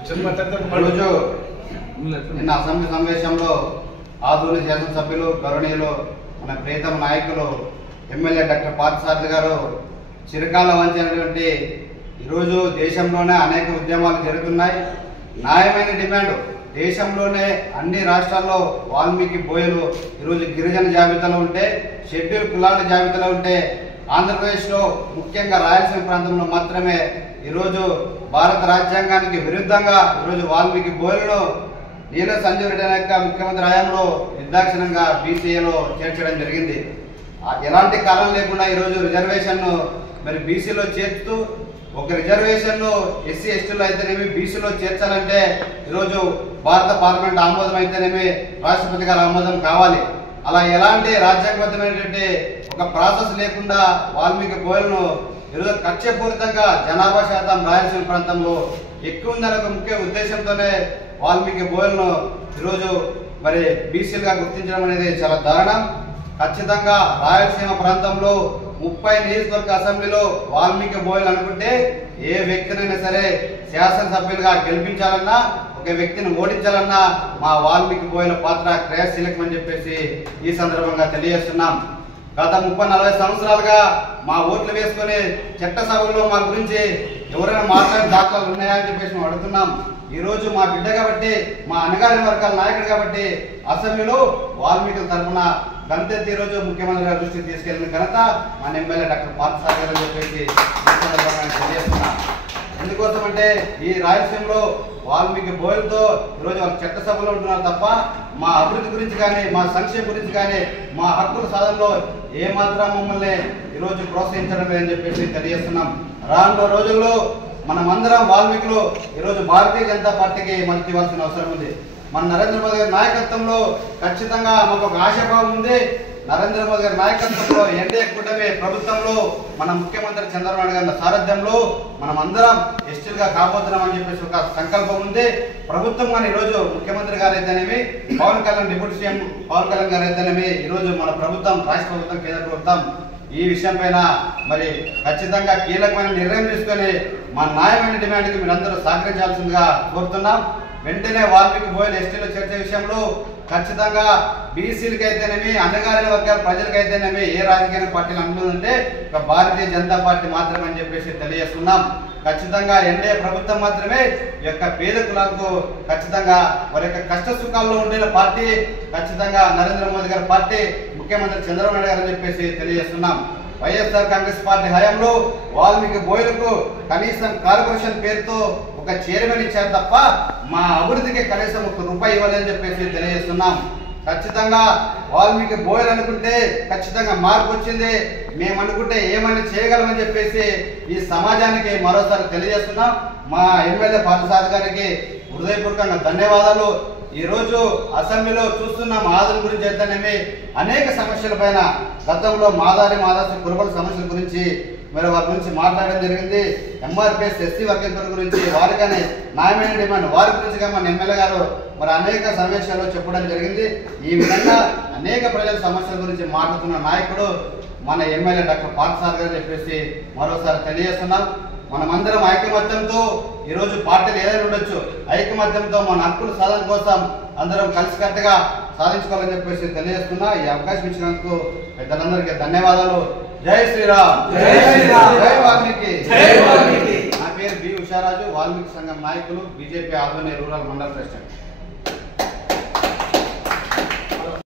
రోజు నిన్న అసెంబ్లీ సమావేశంలో ఆదూరి శాసనసభ్యులు గౌరవనీయులు మన ప్రియతమ నాయకులు ఎమ్మెల్యే డాక్టర్ పార్థసారథి గారు చిరకాలం వంచినటువంటి ఈరోజు దేశంలోనే అనేక ఉద్యమాలు జరుగుతున్నాయి. న్యాయమైన డిమాండ్ దేశంలోనే అన్ని రాష్ట్రాల్లో వాల్మీకి బోయలు ఈరోజు గిరిజన జాబితాలో ఉంటే, షెడ్యూల్ కులాల జాబితాలో ఉంటే, ఆంధ్రప్రదేశ్లో ముఖ్యంగా రాయలసీమ ప్రాంతంలో మాత్రమే ఈరోజు భారత రాజ్యాంగానికి విరుద్ధంగా ఈరోజు వాల్మీకి బోయలను నీల సంజీవ్ రెడ్డి యొక్క ముఖ్యమంత్రి హయాంలో నిర్దాక్షిణంగా బీసీఏలో చేర్చడం జరిగింది. ఎలాంటి కాలం లేకుండా ఈరోజు రిజర్వేషన్ను మరి బీసీలో చేర్చుతూ ఒక రిజర్వేషన్ను ఎస్సీ ఎస్టీలో అయితేనేమి బీసీలో చేర్చాలంటే ఈరోజు భారత పార్లమెంట్ ఆమోదం అయితేనేమి రాష్ట్రపతి గారి ఆమోదం కావాలి. అలా ఎలాంటి రాజ్యాంగబద్ధమైనటువంటి ఒక ప్రాసెస్ లేకుండా వాల్మీకి బోయలను ఈరోజు కక్షపూరితంగా జనాభా శాతం రాయలసీమ ప్రాంతంలో ఎక్కువ ఉందనే ఒక ముఖ్య ఉద్దేశంతోనే వాల్మీకి బోయలను ఈరోజు మరి బీసీలుగా గుర్తించడం అనేది చాలా దారుణం. ఖచ్చితంగా రాయలసీమ ప్రాంతంలో 30 నియోజకవర్గ అసెంబ్లీలో వాల్మీకి బోయలు అనుకుంటే ఏ వ్యక్తినైనా సరే శాసనసభ్యులుగా గెలిపించాలన్నా, ఒక వ్యక్తిని ఓడించాలన్నా మా వాల్మీకి బోయల పాత్ర క్రియాశీలకమని చెప్పేసి ఈ సందర్భంగా తెలియజేస్తున్నాం. గత 30-40 సంవత్సరాలుగా మా ఓట్లు వేసుకుని చట్టసభల్లో మా గురించి ఎవరైనా మాట్లాడే దాఖలాలు ఉన్నాయా అని చెప్పేసి మేము అడుగుతున్నాం. ఈ రోజు మా బిడ్డ కాబట్టి, మా అన్నగారి వర్గాల నాయకుడు కాబట్టి అసెంబ్లీలో వాల్మీకుల తరఫున గంతెత్తి ఈరోజు ముఖ్యమంత్రి గారి దృష్టికి తీసుకెళ్లిన ఘనత మన ఎమ్మెల్యే డాక్టర్ పార్థసారథి గారు అని చెప్పేసి తెలియజేస్తున్నాం. ఎందుకోసం అంటే ఈ రాయలసీమలో వాల్మీకి బోయలతో ఈరోజు వాళ్ళు చట్టసభలో ఉంటున్నారు తప్ప మా అభివృద్ధి గురించి కానీ, మా సంక్షేమం గురించి కానీ, మా హక్కుల సాధనలో ఏమాత్రం మమ్మల్ని ఈరోజు ప్రోత్సహించడం లేదని చెప్పేసి తెలియజేస్తున్నాం. రానున్న రోజుల్లో మనమందరం వాల్మీకులు ఈరోజు భారతీయ జనతా పార్టీకి మద్దతు ఇవ్వాల్సిన అవసరం ఉంది. మన నరేంద్ర మోదీ గారి నాయకత్వంలో ఖచ్చితంగా మాకు ఒక ఆశాభావం ఉంది. నరేంద్ర మోదీ గారి నాయకత్వంలో ఎన్డీఏ కూటమి ప్రభుత్వంలో మన ముఖ్యమంత్రి చంద్రబాబు నాయుడు గారి సారథ్యంలో మనం అందరం ఎస్టీలుగా కాబోతున్నామని చెప్పేసి ఒక సంకల్పం ఉంది. ప్రభుత్వం కానీ ఈరోజు ముఖ్యమంత్రి గారు అయితేనేమి, పవన్ కళ్యాణ్ డిప్యూటీ సీఎం పవన్ కళ్యాణ్ గారు అయితేనేమి ఈరోజు మన ప్రభుత్వం, రాష్ట్ర ప్రభుత్వం, కేంద్ర ప్రభుత్వం ఈ విషయం పైన మరి ఖచ్చితంగా కీలకమైన నిర్ణయం తీసుకొని మా న్యాయమైన డిమాండ్కి మీరందరూ సహకరించాల్సిందిగా కోరుతున్నాం. వెంటనే వాల్మీకి బోయలు ఎస్టీలో చేర్చే విషయంలో ఖచ్చితంగా బీసీలకి అయితేనేమి, అన్నగారిన వర్గాల ప్రజలకైతేనేమి ఏ రాజకీయ పార్టీలు అనుకుందంటే ఒక భారతీయ జనతా పార్టీ మాత్రమే అని చెప్పేసి తెలియజేస్తున్నాం. ఖచ్చితంగా ఎన్డీఏ ప్రభుత్వం మాత్రమే ఈ యొక్క పేద కులాలకు ఖచ్చితంగా వారి యొక్క కష్ట సుఖాల్లో ఉండిన పార్టీ ఖచ్చితంగా నరేంద్ర మోదీ గారి పార్టీ, ముఖ్యమంత్రి చంద్రబాబు నాయుడు గారు అని చెప్పేసి తెలియజేస్తున్నాం. వైఎస్ఆర్ కాంగ్రెస్ పార్టీ హయాంలో వాల్మీకి బోయలకు కనీసం కార్పొరేషన్ పేరుతో ఒక చైర్మన్ ఇచ్చారు తప్ప మా అభివృద్ధికి కనీసం ₹1 ఇవ్వాలని చెప్పేసి తెలియజేస్తున్నాం. ఖచ్చితంగా వాల్మీకి బోయలు అనుకుంటే ఖచ్చితంగా మార్పు వచ్చింది, మేము అనుకుంటే ఏమైనా చేయగలమని చెప్పేసి ఈ సమాజానికి మరోసారి తెలియజేస్తున్నాం. మా ఎమ్మెల్యే పార్థసారథి గారికి హృదయపూర్వకంగా ధన్యవాదాలు. ఈ రోజు అసెంబ్లీలో చూస్తున్నాం ఆదరణ గురించి అయితేనేమి అనేక సమస్యల పైన గతంలో మాదాసి కురుబల సమస్యల గురించి మరి వారి గురించి మాట్లాడడం జరిగింది. ఎంఆర్పిఎస్ ఎస్సీ వర్గీకరణ గురించి వారికనే న్యాయమైన డిమాండ్ వారి గురించి మన ఎమ్మెల్యే గారు మరి అనేక సమావేశాల్లో చెప్పడం జరిగింది. ఈ విధంగా అనేక ప్రజల సమస్యల గురించి మాట్లాడుతున్న నాయకుడు మన ఎమ్మెల్యే డాక్టర్ పార్థసారథి గారు చెప్పేసి మరోసారి తెలియజేస్తున్నాం. మనమందరం ఐకమత్యంతో ఈరోజు పార్టీలు ఏదైనా ఉండొచ్చు, ఐకమత్యంతో మన హక్కుల సాధన కోసం అందరం కలిసికట్టుగా సాధించుకోవాలని చెప్పేసి తెలియజేస్తున్నా. ఈ అవకాశం ఇచ్చినందుకు పెద్దలందరికీ ధన్యవాదాలు. జై శ్రీరామ్, జై వాల్మీకి. నా పేరు బి ఉషారాజు, వాల్మీకి సంఘం నాయకులు, బీజేపీ ఆధ్వర్య రూరల్ మండల ప్రెసిడెంట్.